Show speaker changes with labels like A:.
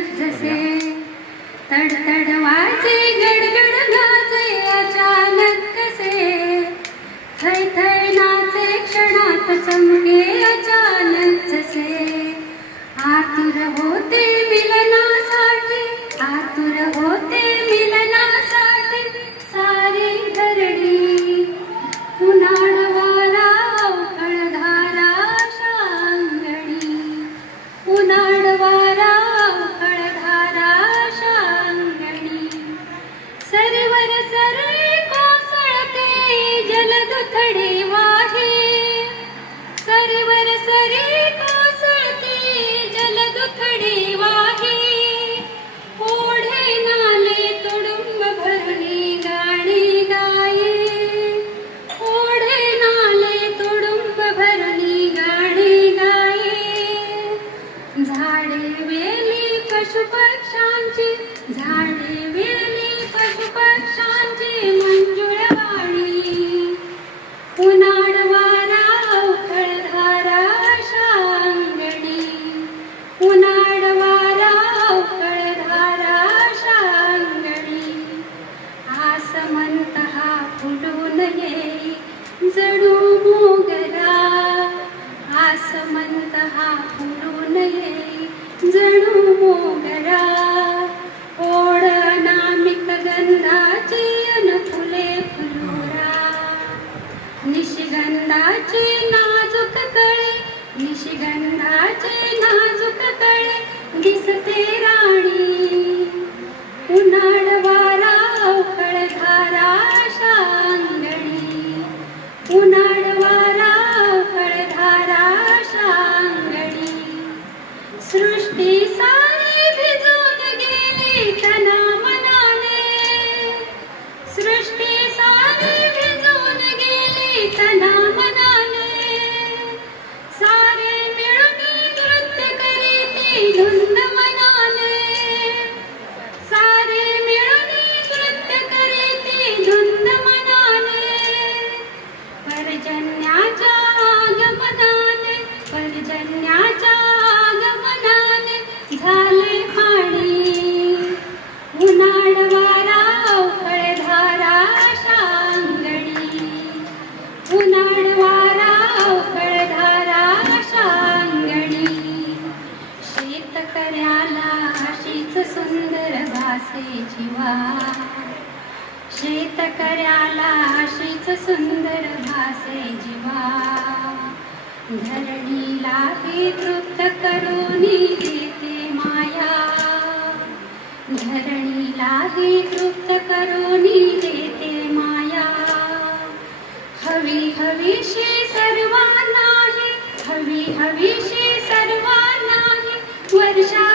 A: जसे तडतड वाचे गडगड गाजे अचानक कसे. थै थै नाचे क्षणात चमके अचानक जसे. आतुर होते गंधाचे नाजूक कळे निशिगंधाचे नाजूक कळे दिसते राणी. उन्हाळ वारा अवखळ धारा शांगणी. उन्हाळ I'm mind. असे जीवा श्रीत कराला श्रीच सुंदर भासे जीवा धरणीला हे तृप्त करोनी देते माया. धरणीला तृप्त करोनी देते माया. हवी हवीशी सर्वांना हवी हवीशी सर्वांना वर्षा